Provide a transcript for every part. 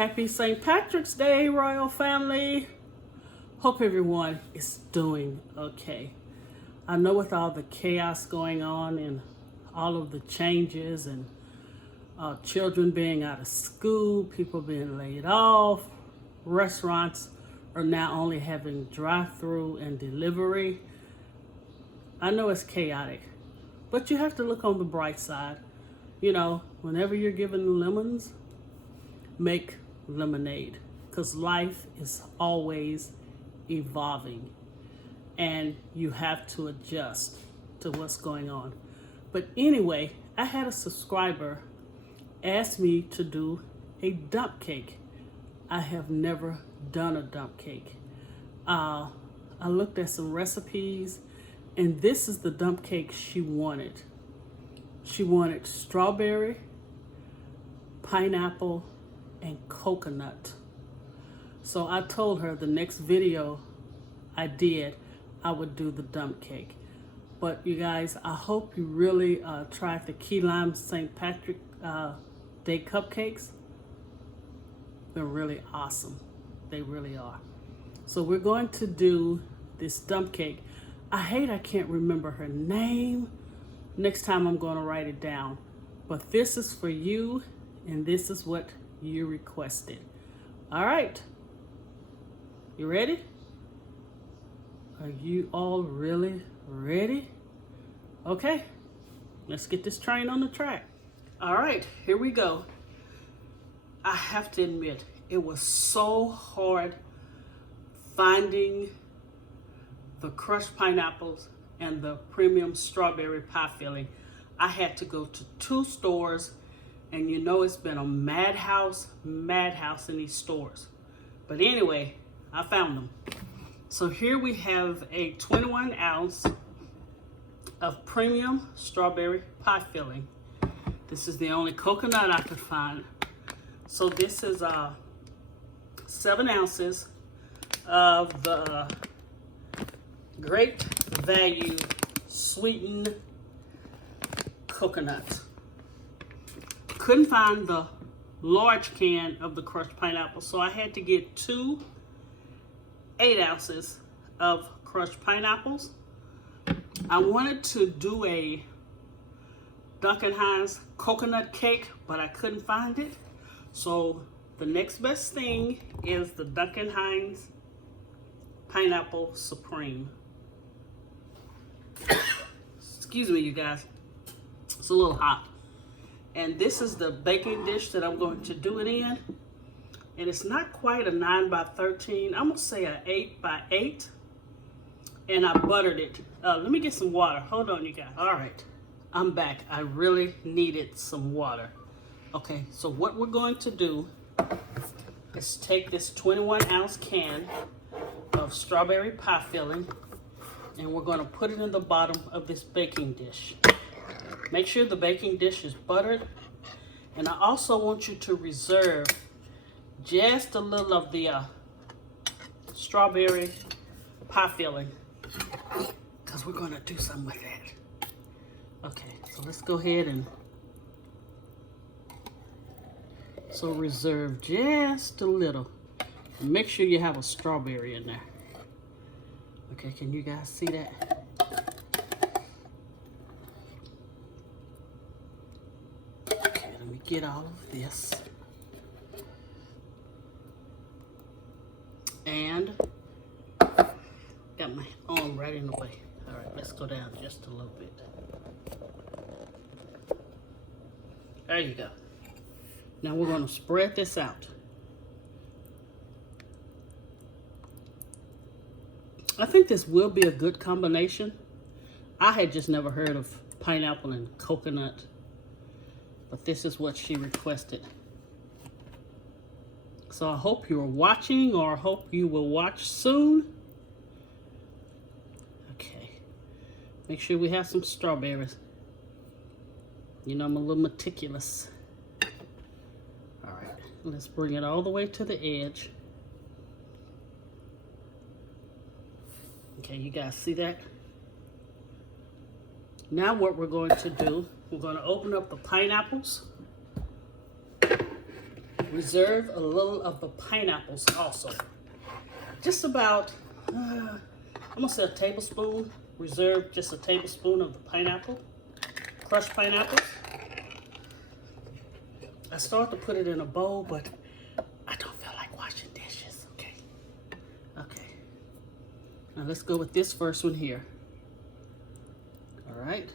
Happy St. Patrick's Day, Royal Family. Hope everyone is doing okay. I know with all the chaos going on and all of the changes and children being out of school, people being laid off, restaurants are now only having drive-through and delivery. I know it's chaotic, but you have to look on the bright side. You know, whenever you're given lemons, make lemonade, because life is always evolving and you have to adjust to what's going on. But anyway, I had a subscriber ask me to do a dump cake. I have never done a dump cake. I looked at some recipes and this is the dump cake she wanted. She wanted strawberry, pineapple, and coconut. So I told her the next video I did, I would do the dump cake. But you guys, I hope you really tried the key lime St. Patrick Day cupcakes. They're really awesome. They really are. So we're going to do this dump cake. I can't remember her name. Next time I'm going to write it down. But this is for you, and this is what you requested. All right. You ready? Are you all really ready? Okay. Let's get this train on the track. All right, here we go. I have to admit, it was so hard finding the crushed pineapples and the premium strawberry pie filling. I had to go to 2 stores, and you know it's been a madhouse in these stores. But anyway, I found them. So here we have a 21 ounce of premium strawberry pie filling. This is the only coconut I could find. So this is 7 ounces of the great value sweetened coconut. Couldn't find the large can of the crushed pineapple, so I had to get 2 8 ounces of crushed pineapples. I wanted to do a Duncan Hines coconut cake, but I couldn't find it. So the next best thing is the Duncan Hines Pineapple Supreme. Excuse me, you guys. It's a little hot. And this is the baking dish that I'm going to do it in. And it's not quite a 9 by 13. I'm gonna say an 8 by 8. And I buttered it. Let me get some water. Hold on, you guys. All right, I'm back. I really needed some water. Okay, so what we're going to do is take this 21 ounce can of strawberry pie filling, and we're gonna put it in the bottom of this baking dish. Make sure the baking dish is buttered. And I also want you to reserve just a little of the strawberry pie filling, because we're going to do something with that. Okay, so let's go ahead and reserve just a little. And make sure you have a strawberry in there. Okay, can you guys see that? Okay, let me get all of this. And got my arm right in the way. All right, let's go down just a little bit. There you go. Now we're going to spread this out. I think this will be a good combination. I had just never heard of pineapple and coconut, but this is what she requested. So I hope you're watching, or I hope you will watch soon. Okay, make sure we have some strawberries. You know, I'm a little meticulous. All right, let's bring it all the way to the edge. Okay, you guys see that? Now what we're going to do, we're going to open up the pineapples. reserve a little of the pineapples also. Just about, I'm gonna say a tablespoon. Reserve just a tablespoon of the pineapple, crushed pineapples. I started to put it in a bowl, but I don't feel like washing dishes, okay? Okay. Now let's go with this first one here. All right,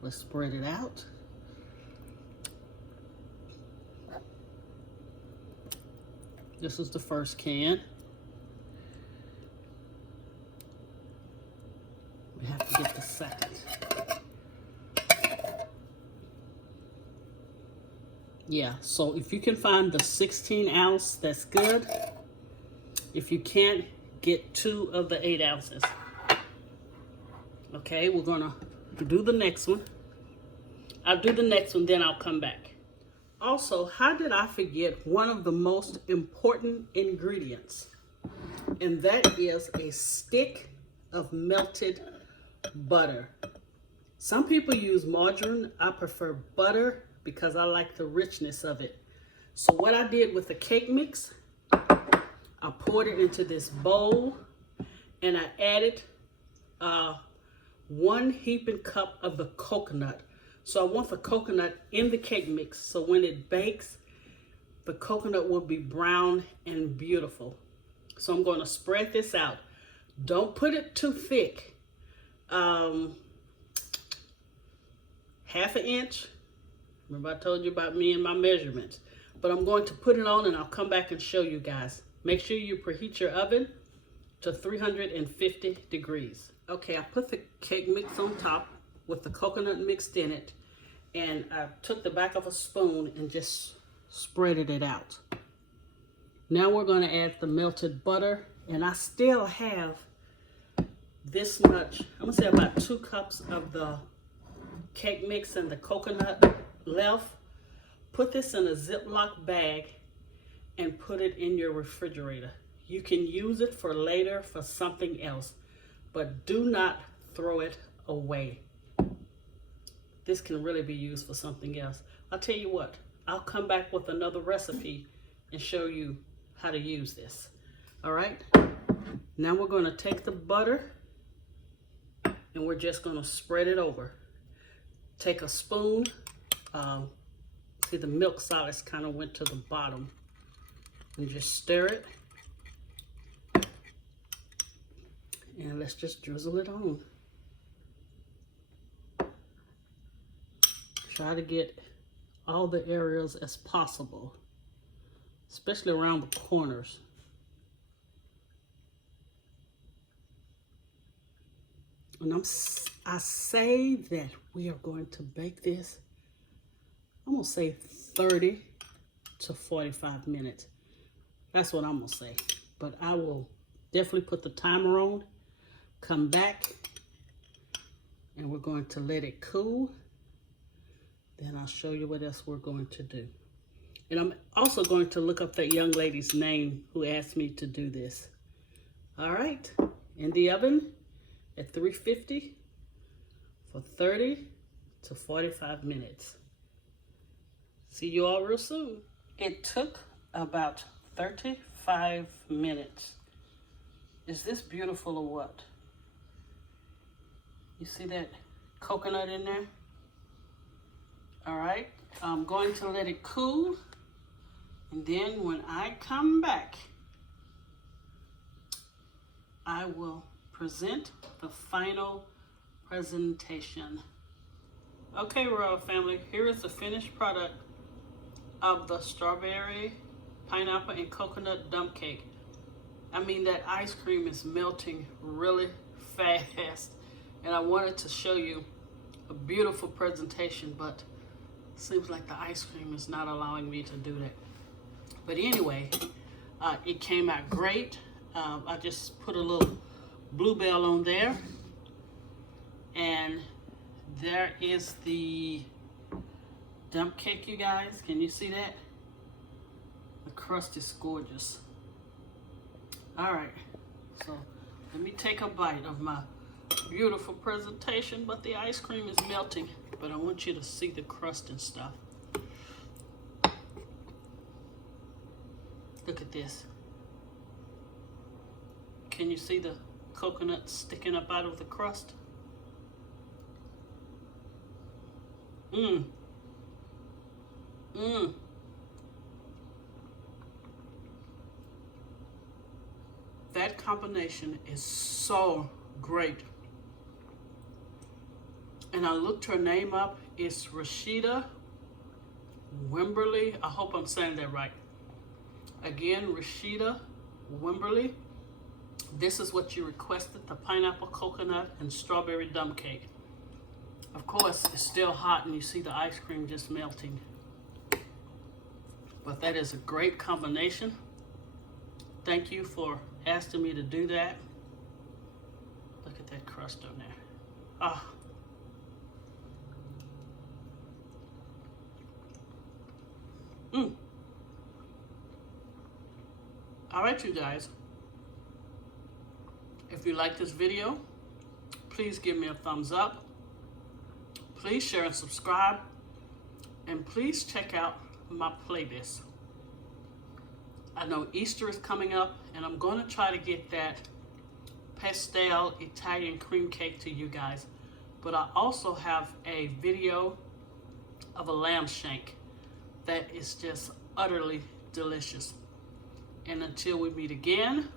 let's spread it out. This is the first can. We have to get the second. Yeah, so if you can find the 16 ounce, that's good. If you can't, get 2 of the 8 ounces. Okay, we're gonna do the next one. I'll do the next one, then I'll come back. Also, how did I forget one of the most important ingredients? And that is a stick of melted butter. Some people use margarine. I prefer butter because I like the richness of it. So what I did with the cake mix, I poured it into this bowl and I added 1 heaping cup of the coconut. So I want the coconut in the cake mix, so when it bakes, the coconut will be brown and beautiful. So I'm going to spread this out. Don't put it too thick. Half an inch. Remember I told you about me and my measurements. But I'm going to put it on and I'll come back and show you guys. Make sure you preheat your oven to 350 degrees. Okay, I put the cake mix on top with the coconut mixed in it, and I took the back of a spoon and just spreaded it out. Now we're going to add the melted butter, and I still have this much, I'm going to say about 2 cups of the cake mix and the coconut left. Put this in a Ziploc bag and put it in your refrigerator. You can use it for later for something else, but do not throw it away. This can really be used for something else. I'll tell you what, I'll come back with another recipe and show you how to use this. All right, now we're going to take the butter and we're just going to spread it over. Take a spoon. See, the milk solids kind of went to the bottom, and just stir it. And let's just drizzle it on. Try to get all the areas as possible, especially around the corners. And I say that we are going to bake this, I'm gonna say 30 to 45 minutes. That's what I'm gonna say. But I will definitely put the timer on, come back, and we're going to let it cool. Then I'll show you what else we're going to do. And I'm also going to look up that young lady's name who asked me to do this. All right, in the oven at 350 for 30 to 45 minutes. See you all real soon. It took about 35 minutes. Is this beautiful or what? You see that coconut in there? All right, I'm going to let it cool. And then when I come back, I will present the final presentation. Okay, Royal Family, here is the finished product of the strawberry, pineapple, and coconut dump cake. I mean, that ice cream is melting really fast. And I wanted to show you a beautiful presentation, but seems like the ice cream is not allowing me to do that. But anyway, it came out great. I just put a little bluebell on there. And there is the dump cake, you guys. Can you see that? The crust is gorgeous. All right, so let me take a bite of my beautiful presentation, but the ice cream is melting. But I want you to see the crust and stuff. Look at this. Can you see the coconut sticking up out of the crust? Mmm. Mmm. That combination is so great. And I looked her name up. It's Rashida Wimberly. I hope I'm saying that right. Again, Rashida Wimberly. This is what you requested, the pineapple, coconut, and strawberry dump cake. Of course, it's still hot and you see the ice cream just melting. But that is a great combination. Thank you for asking me to do that. Look at that crust on there. Ah. Mmm. All right, you guys. If you like this video, please give me a thumbs up. Please share and subscribe. And please check out my playlist. I know Easter is coming up, and I'm going to try to get that pastel Italian cream cake to you guys. But I also have a video of a lamb shank that is just utterly delicious. And until we meet again,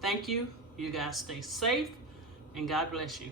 thank you. You guys stay safe, and God bless you.